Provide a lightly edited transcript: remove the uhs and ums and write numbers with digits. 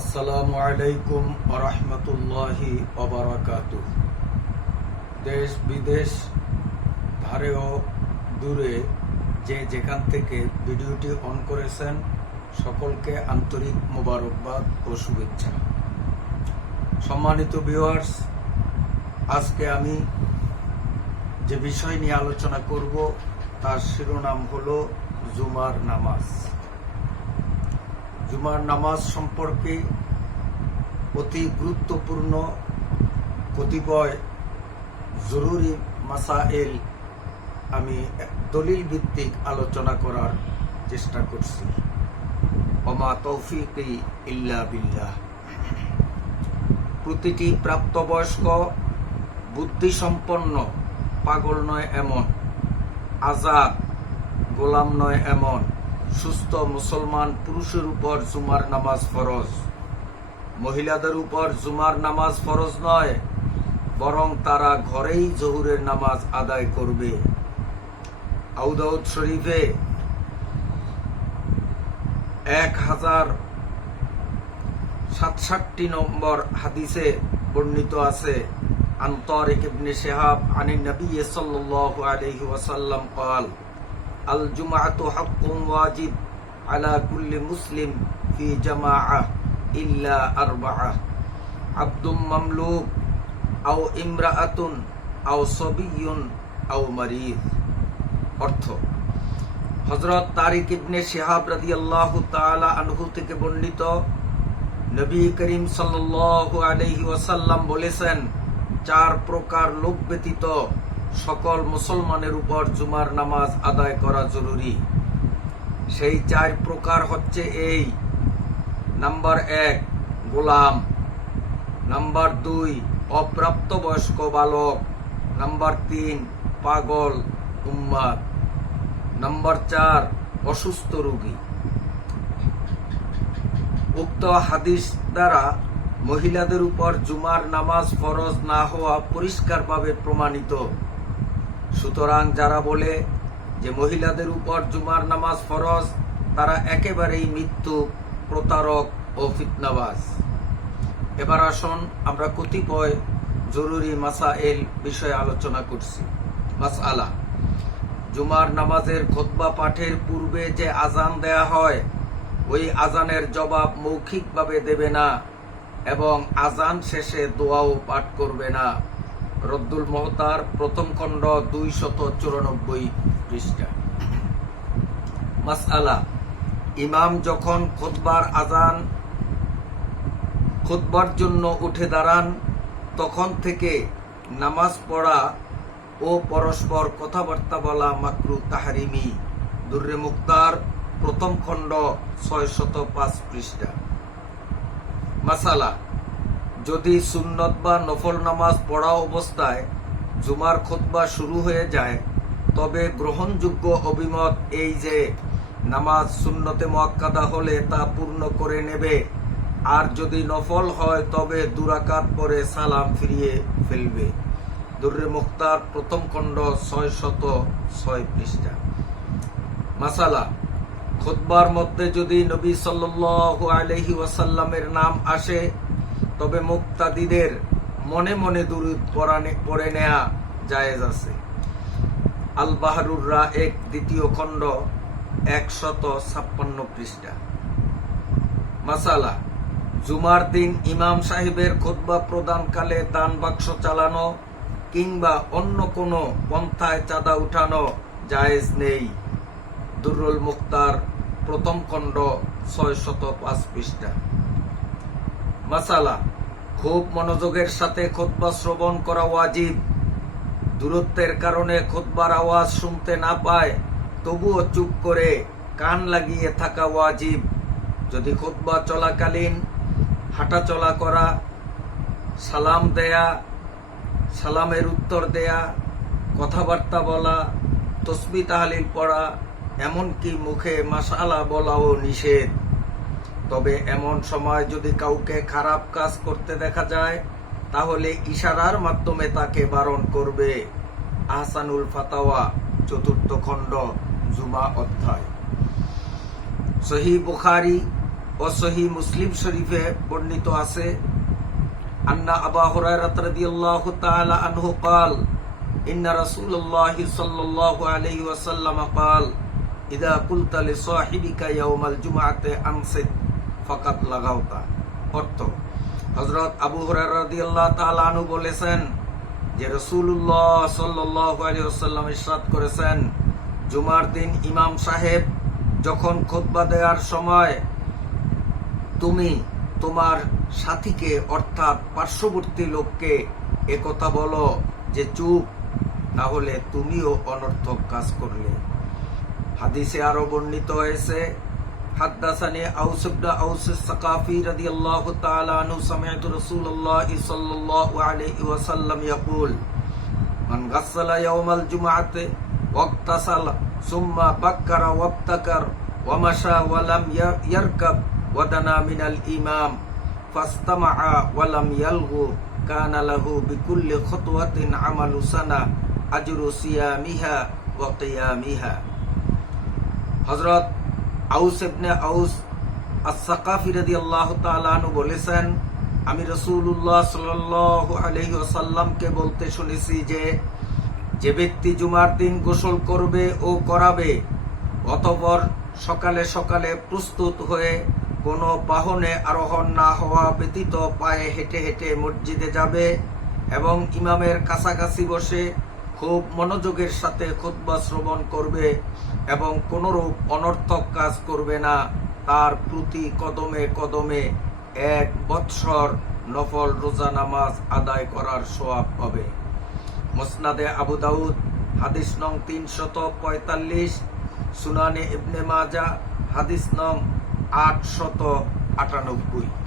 আসসালামু আলাইকুম ওয়া রাহমাতুল্লাহি ওয়া বারাকাতুহু। দেশ বিদেশ ধারে ও দূরে যে যেখান থেকে ভিডিওটি অন করেছেন সকলকে আন্তরিক মোবারকবাদ ও শুভেচ্ছা। সম্মানিত ভিউয়ার্স, আজকে আমি যে বিষয় নিয়ে আলোচনা করব তার শিরোনাম হলো জুমার নামাজ। জুমার নামাজ সম্পর্কে অতি গুরুত্বপূর্ণ কতিপয় জরুরি মাসাইল আমি দলিল ভিত্তিক আলোচনা করার চেষ্টা করছি। ওমা তৌফিকি ইল্লা বিল্লাহ। প্রতিটি প্রাপ্তবয়স্ক বুদ্ধিসম্পন্ন পাগল নয় এমন, আজাদ গোলাম নয় এমন সুস্থ মুসলমান পুরুষের উপর জুমার নামাজ ফরজ। মহিলাদের উপর জুমার নামাজ ফরজ নয়, বরং তারা ঘরেই জোহরের নামাজ আদায় করবে। আবু দাউদ শরীফে 1067 নম্বর হাদিসে বর্ণিত আছে, আন তারিক ইবনে শিহাব আনিন নবী সাল্লাল্লাহু আলাইহি ওয়াসাল্লাম قال আল জুমআতু হাক্কুন ওয়াজিব আলা কুল্লি মুসলিম ফি জামাআহ ইল্লা আরবাআহ, আবদুম মামলুক আও ইমরাআতুন আও সাবিয়্যুন আও মারিদ। অর্থ, হযরত তারিক ইবনে শিহাব রাদিয়াল্লাহু তাআলা আনহু থেকে বর্ণিত, নবী করিম সাল্লাল্লাহু আলাইহি ওয়াসাল্লাম বলেছেন, 4 প্রকার লোক ব্যতীত সকল মুসলমানের উপর জুমার নামাজ আদায় করা জরুরি। সেই 4 প্রকার হচ্ছে এই: নাম্বার 1 গোলাম, নাম্বার 2 অপ্রাপ্তবয়স্ক বালক, নাম্বার 3 পাগল উম্মাদ, নাম্বার 4 অসুস্থ রোগী। উক্ত হাদিস দ্বারা মহিলাদের উপর জুমার নামাজ ফরজ না হওয়া পরিষ্কারভাবে প্রমাণিত। সুতরাং যারা বলে যে মহিলাদের উপর জুমার নামাজ ফরজ, তারা একেবারেই মৃত্যু, প্রতারক ও ফিতনাবাজ। এবার আসুন আমরা কতিপয় জরুরি মাসাইল বিষয়ে আলোচনা করছি। মাসআলা: জুমার নামাজের খুতবা পাঠের পূর্বে যে আজান দেয়া হয়, ওই আজানের জবাব মৌখিকভাবে দেবে না এবং আজান শেষে দোয়াও পাঠ করবে না। রদ্দুল মুহতার প্রথম খণ্ড 294 পৃষ্ঠা। মাসআলা: ইমাম যখন খুতবার জন্য উঠে দাঁড়ান, তখন থেকে নামাজ পড়া ও পরস্পর কথাবার্তা বলা মাকরু তাহরিমি। দুররে মুখতার প্রথম খণ্ড 605 পৃষ্ঠা। মাসালা: যদি সুন্নত বা নফল নামাজ পড়া অবস্থায় জুমার খুতবা শুরু হয়ে যায়, তবে গ্রহণযোগ্য অভিমত এই যে নামাজ সুন্নতে মুআক্কাদা হলে তা পূর্ণ করে নেবে, আর যদি নফল হয় তবে 2 রাকাত পরে সালাম ফিরিয়ে ফেলবে। দুররে মুখতার প্রথম খণ্ড 606 পৃষ্ঠা। মাসালা: খুতবার মধ্যে যদি নবী সাল্লাল্লাহু আলাইহি ওয়াসাল্লামের নাম আসে, তবে মুক্তাদিদের মনে মনে দুরূদ পড়ে নেয়া জায়েজ আছে। আল বাহরুর রায়েক দ্বিতীয় খণ্ড 156 পৃষ্ঠা। মাসালা: জুমার দিন ইমাম সাহেবের খুতবা প্রদানকালে দান বাক্স চালানো কিংবা অন্য কোনো পন্থায় চাঁদা উঠানো জায়েজ নেই। দুরুল মুখতার প্রথম খণ্ড 605 পৃষ্ঠা। মাসালা: খুব মনোযোগের সাথে খুতবা শ্রবণ করা ওয়াজিব। দূরত্বের কারণে খুতবার আওয়াজ শুনতে না পায়, তবুও চুপ করে কান লাগিয়ে থাকা ওয়াজিব। যদি খুতবা চলাকালীন হাঁটাচলা করা, সালাম দেয়া, সালামের উত্তর দেয়া, কথাবার্তা বলা, তসবিহ তাহলিল পড়া, এমনকি মুখে মাশআল্লাহ বলাও নিষেধ। তবে এমন সময় যদি কাউকে খারাপ কাজ করতে দেখা যায়, তাহলে ইশারার মাধ্যমে তাকে বারণ করবে। আহসানুল ফাতাওয়া 4th খণ্ড জুমা অধ্যায়। সহিহ বুখারী ও ও সহিহ মুসলিম শরীফে বর্ণিত আছে আন্না আবু হুরায়রা রাদিয়াল্লাহু তাআলা আনহু قال ان رسول الله صلى الله عليه وسلم قال اذا قلت لصاحبك يوم الجمعه امسك فقد لغوت। অর্থ, হযরত আবু হুরায়রা রাদিয়াল্লাহু তাআলা আনহু বলেছেন যে রাসূলুল্লাহ সাল্লাল্লাহু আলাইহি ওয়াসাল্লাম ইরশাদ করেছেন, জুমার দিন ইমাম সাহেব যখন খুতবা দেওয়ার সময় তুমি তোমার সাথীকে অর্থাৎ পার্শ্ববর্তী লোককে একথা বলো যে চুপ, তাহলে তুমিও অনর্থক কাজ করলে। হাদিসে আরো বর্ণিত হয়েছে হাদদাসানি আউস ইবনে আউস আস-সাকাফি রাদিয়াল্লাহু তাআলা আনহু সামি'তু রাসূলুল্লাহ সাল্লাল্লাহু আলাইহি ওয়াসাল্লাম ইয়াকুল মান গাসসালা ইয়াওমাল জুমআতি ওয়াক্তাসালা সুম্মা বাক্কারা ওয়াবতাকার ওয়া মাশা ওয়া লাম ইয়ারকাব ওয়া দানা মিনাল ইমাম ফাস্তামাআ ওয়া লাম ইয়ালগু কানা লাহু বিকুল্লি খুতওয়াতিন আমালু সানা আজরু সিয়ামিহা ওয়া কিয়ামিহা। হযরত আউস ইবনে আউস আস-সাকাফি রাদিয়াল্লাহু তাআলা আনহু বলেছেন, আমি রাসূলুল্লাহ সাল্লাল্লাহু আলাইহি ওয়াসাল্লামকে বলতে শুনেছি যে ব্যক্তি জুমার দিন গোসল করবে ও করাবে, অতঃপর সকালে সকালে প্রস্তুত হয়ে কোনো বাহনে আরোহণ না হওয়া ব্যতীত পায়ে হেঁটে হেঁটে মসজিদে যাবে এবং ইমামের কাছাকাছি বসে খুব মনোযোগের সাথে খুতবা শ্রবণ করবে এবং কোনরূপ অনর্থক কাজ করবে না, তার প্রতি কদমে কদমে 1 বৎসর নফল রোজা নামাজ আদায় করার সওয়াব হবে। মুসনাদে আবু দাউদ হাদিস নং 345, সুনানে ইবনে মাজাহ হাদিস নং 898।